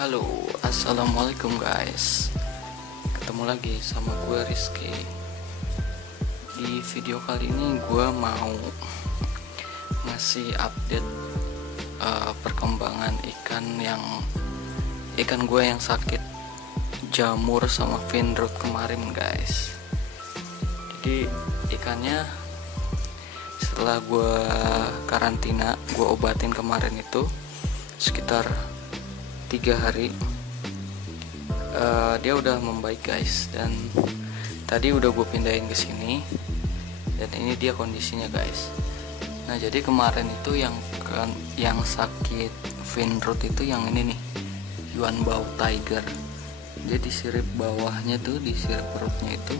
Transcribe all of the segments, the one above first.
Halo, assalamualaikum guys. Ketemu lagi sama gue Rizky. Di video kali ini gue mau ngasih update perkembangan ikan gue yang sakit jamur sama fin rot kemarin guys. Jadi ikannya setelah gue karantina, gue obatin kemarin itu sekitar 3 hari, dia udah membaik guys, dan tadi udah gue pindahin ke sini dan ini dia kondisinya guys. Nah jadi kemarin itu yang sakit fin rot itu yang ini nih, Yuan Bao Tiger. Dia di sirip bawahnya tuh, di sirip perutnya itu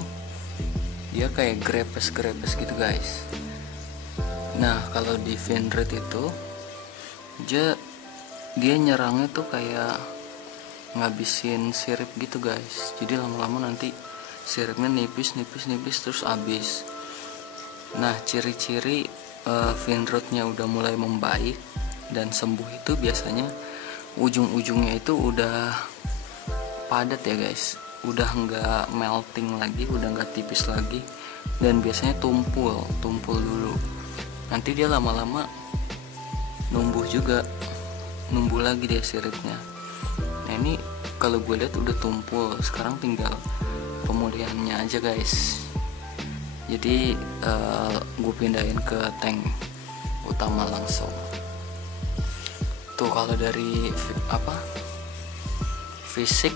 dia kayak grepes gitu guys. Nah kalau di fin rot itu dia nyerangnya tuh kayak ngabisin sirip gitu guys. Jadi lama-lama nanti siripnya nipis terus habis. Nah ciri-ciri fin rotnya udah mulai membaik dan sembuh itu biasanya ujung-ujungnya itu udah padat ya guys, udah nggak melting lagi, udah nggak tipis lagi, dan biasanya tumpul dulu. Nanti dia lama-lama numbuh lagi dia siripnya. Nah ini kalau gue lihat udah tumpul, sekarang tinggal pemulihannya aja guys. Jadi gue pindahin ke tank utama langsung. Tuh kalau dari fisik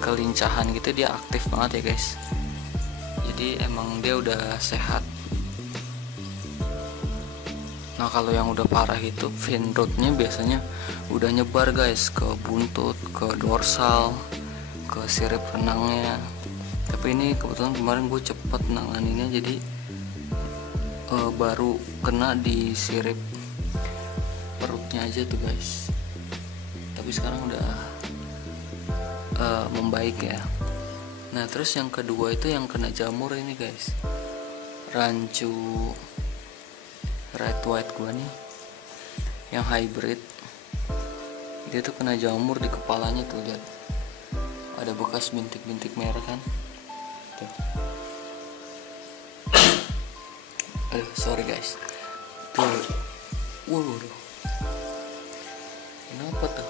kelincahan gitu dia aktif banget ya guys. Jadi emang dia udah sehat. Nah kalau yang udah parah itu fin rotnya biasanya udah nyebar guys ke buntut, ke dorsal, ke sirip renangnya. Tapi ini kebetulan kemarin gue cepet nanganinnya, jadi baru kena di sirip perutnya aja tuh guys. Tapi sekarang udah membaik ya. Nah terus yang kedua itu yang kena jamur ini guys, rancu red white gua nih yang hybrid. Dia tuh kena jamur di kepalanya tuh, lihat ada bekas bintik-bintik merah kan tuh. Aduh sorry guys tuh. Waduh kenapa tuh?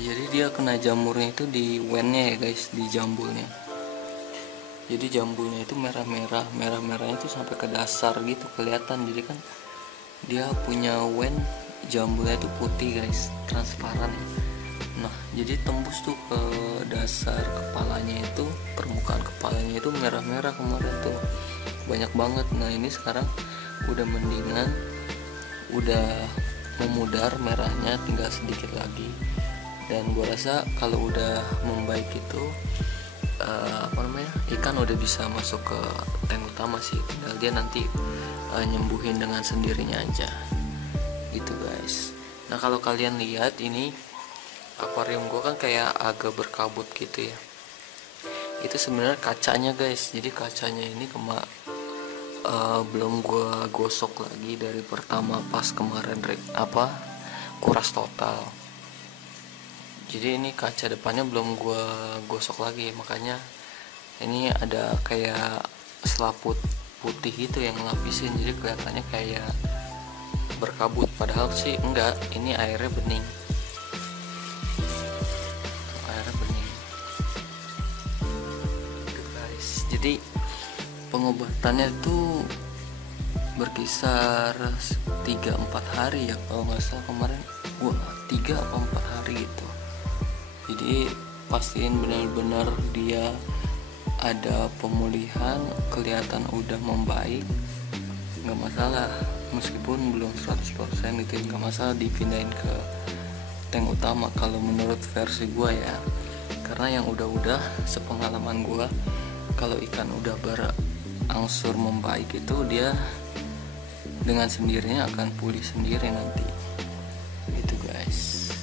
Jadi dia kena jamurnya itu di wennya ya guys, di jambulnya. Jadi jambulnya itu merahnya itu sampai ke dasar gitu kelihatan. Jadi kan dia punya wen, jambulnya itu putih guys, transparan. Nah jadi tembus tuh ke dasar kepalanya itu, permukaan kepalanya itu merah kemarin tuh banyak banget. Nah ini sekarang udah mendingan, udah memudar merahnya, tinggal sedikit lagi. Dan gue rasa kalau udah membaik itu ikan udah bisa masuk ke tank utama sih, tinggal dia nanti nyembuhin dengan sendirinya aja gitu guys. Nah kalau kalian lihat ini akuarium gue kan kayak agak berkabut gitu ya, itu sebenarnya kacanya guys. Jadi kacanya ini belum gue gosok lagi dari pertama pas kemarin kuras total. Jadi ini kaca depannya belum gue gosok lagi, makanya ini ada kayak selaput putih gitu yang lapisin, jadi kelihatannya kayak berkabut, padahal sih enggak, ini airnya bening gitu guys. Jadi pengobatannya tuh berkisar 3-4 hari ya kalau nggak salah, kemarin gua 3 atau 4 hari gitu. Jadi pastiin benar-benar dia ada pemulihan, kelihatan udah membaik, nggak masalah. Meskipun belum 100% itu nggak masalah dipindahin ke tank utama kalau menurut versi gua ya. Karena yang udah sepengalaman gua, kalau ikan udah berangsur membaik itu dia dengan sendirinya akan pulih sendiri nanti gitu guys.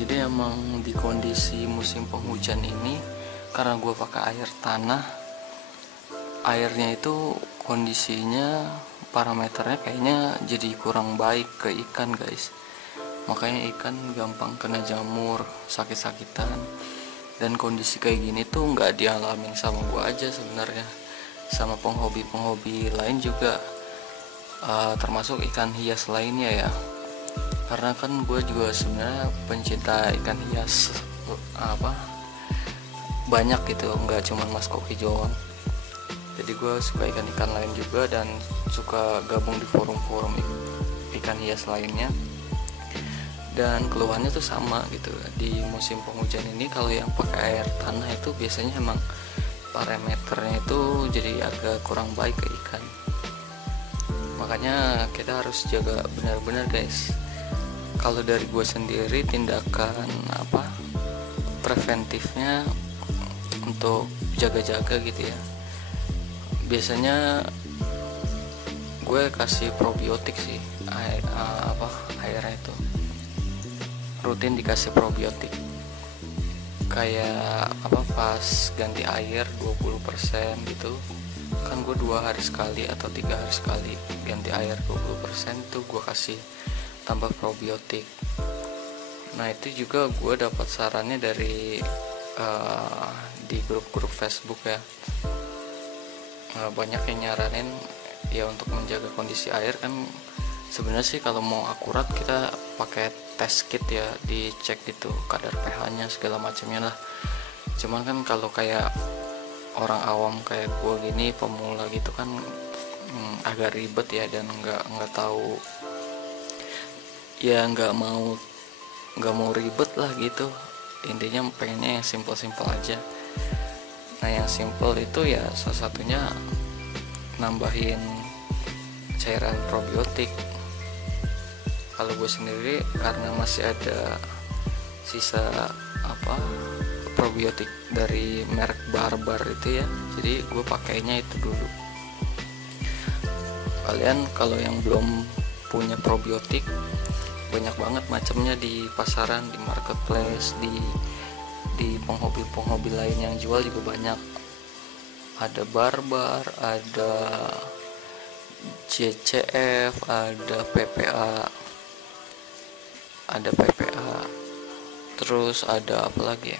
Jadi emang di kondisi musim penghujan ini, karena gue pakai air tanah, airnya itu kondisinya parameternya kayaknya jadi kurang baik ke ikan guys. makanya ikan gampang kena jamur, sakit-sakitan. Dan kondisi kayak gini tuh nggak dialamin sama gue aja sebenarnya, sama penghobi lain juga, termasuk ikan hias lainnya ya. Karena kan gue juga sebenarnya pencinta ikan hias banyak gitu, nggak cuma mas koki doang. Jadi gue suka ikan-ikan lain juga dan suka gabung di forum-forum ikan hias lainnya. Dan keluhannya tuh sama gitu, di musim penghujan ini kalau yang pakai air tanah itu biasanya emang parameternya itu jadi agak kurang baik ke ikan. Makanya kita harus jaga benar-benar guys. Kalau dari gue sendiri, tindakan preventifnya untuk jaga-jaga gitu ya, biasanya gue kasih probiotik sih, airnya itu rutin dikasih probiotik. Kayak pas ganti air 20% gitu kan, gue 2 hari sekali atau 3 hari sekali ganti air 20% tuh gue kasih tambah probiotik. Nah itu juga gue dapat sarannya dari di grup-grup Facebook ya. Banyak yang nyaranin ya untuk menjaga kondisi air kan. Sebenarnya sih kalau mau akurat kita pakai test kit ya, dicek gitu kadar pH-nya segala macamnya lah. Cuman kan kalau kayak orang awam kayak gue gini, pemula gitu kan, agak ribet ya, dan nggak tahu ya, nggak mau ribet lah gitu. Intinya pengennya yang simple aja. Nah yang simple itu ya salah satunya nambahin cairan probiotik. Kalau gue sendiri karena masih ada sisa probiotik dari merek Barbar itu ya, jadi gue pakainya itu dulu. Kalian kalau yang belum punya probiotik, banyak banget macamnya di pasaran, di marketplace, di penghobi lain yang jual juga banyak. Ada Barbar, ada JCF, ada PPA, terus ada apa lagi ya,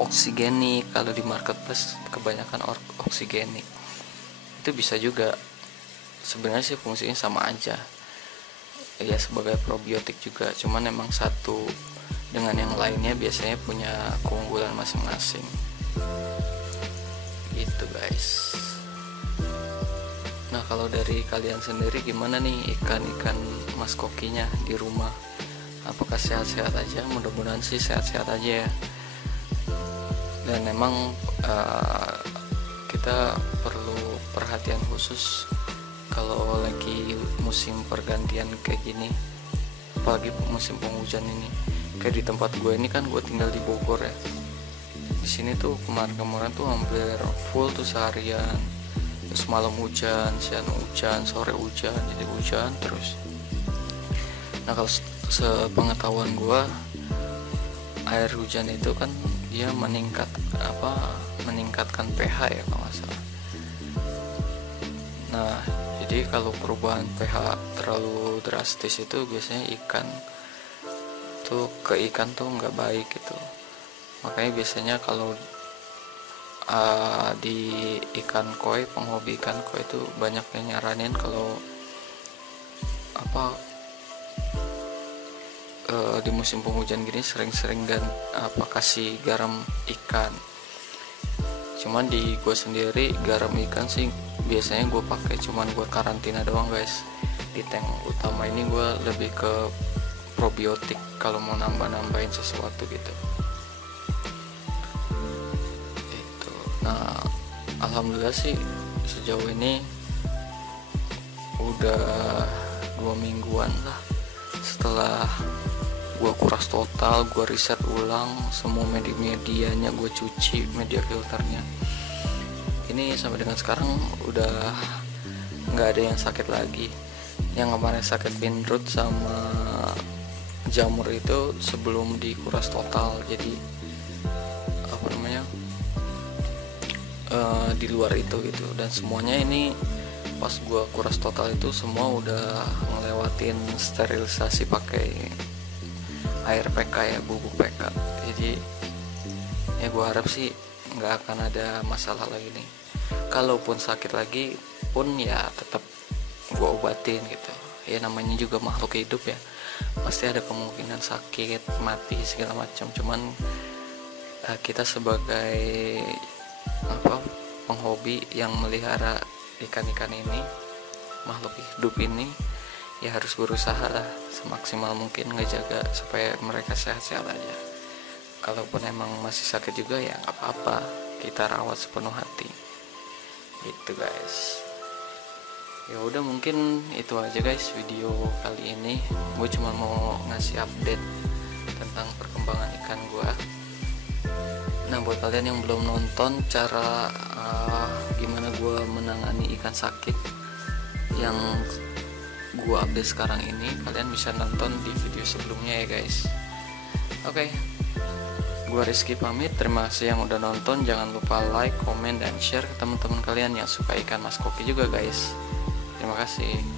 Oksigenik. Kalau di marketplace kebanyakan Oksigenik itu bisa juga. Sebenarnya sih fungsinya sama aja ya, sebagai probiotik juga, cuman emang satu dengan yang lainnya biasanya punya keunggulan masing-masing gitu guys. Nah kalau dari kalian sendiri gimana nih ikan mas kokinya di rumah? Apakah sehat-sehat aja? Mudah-mudahan sih sehat-sehat aja ya. Dan emang kita perlu perhatian khusus kalau lagi musim pergantian kayak gini, apalagi musim penghujan ini. Kayak di tempat gue ini kan, gue tinggal di Bogor ya. Di sini tuh kemarin tuh hampir full tuh seharian. Terus malam hujan, siang hujan, sore hujan, jadi hujan terus. Nah kalau sepengetahuan gue, air hujan itu kan dia meningkatkan pH ya kalau nggak salah. Nah jadi kalau perubahan pH terlalu drastis itu biasanya ikan tuh nggak baik gitu. Makanya biasanya kalau di ikan koi, penghobi ikan koi itu banyak yang nyaranin kalau di musim penghujan gini sering-sering kasih garam ikan. Cuman di gue sendiri garam ikan sih biasanya gue pakai cuman buat karantina doang guys. Di tank utama ini gue lebih ke probiotik kalau mau nambahin sesuatu gitu. Nah alhamdulillah sih sejauh ini udah 2 mingguan lah setelah gue kuras total, gue riset ulang semua medianya, gue cuci media filternya. Ini sampai dengan sekarang udah nggak ada yang sakit lagi. Yang kemarin sakit pinrut sama jamur itu sebelum dikuras total, jadi di luar itu gitu. Dan semuanya ini pas gue kuras total itu semua udah ngelewatin sterilisasi pakai air PK ya, bubuk PK. Jadi ya gue harap sih nggak akan ada masalah lagi nih. Kalaupun sakit lagi pun ya tetap gue obatin gitu ya, namanya juga makhluk hidup ya, pasti ada kemungkinan sakit, mati segala macam. Cuman kita sebagai penghobi yang melihara ikan-ikan ini, makhluk hidup ini, ya harus berusaha lah semaksimal mungkin ngejaga supaya mereka sehat-sehat aja. Kalaupun emang masih sakit juga ya nggak apa-apa, kita rawat sepenuh hati gitu guys. Ya udah, mungkin itu aja guys video kali ini. Gue cuma mau ngasih update tentang perkembangan ikan gue. Nah, buat kalian yang belum nonton cara gimana gue menangani ikan sakit yang gue update sekarang ini, kalian bisa nonton di video sebelumnya ya guys. Oke, gue Rizky pamit. Terima kasih yang udah nonton. Jangan lupa like, komen, dan share ke teman-teman kalian yang suka ikan mas koki juga guys. Terima kasih.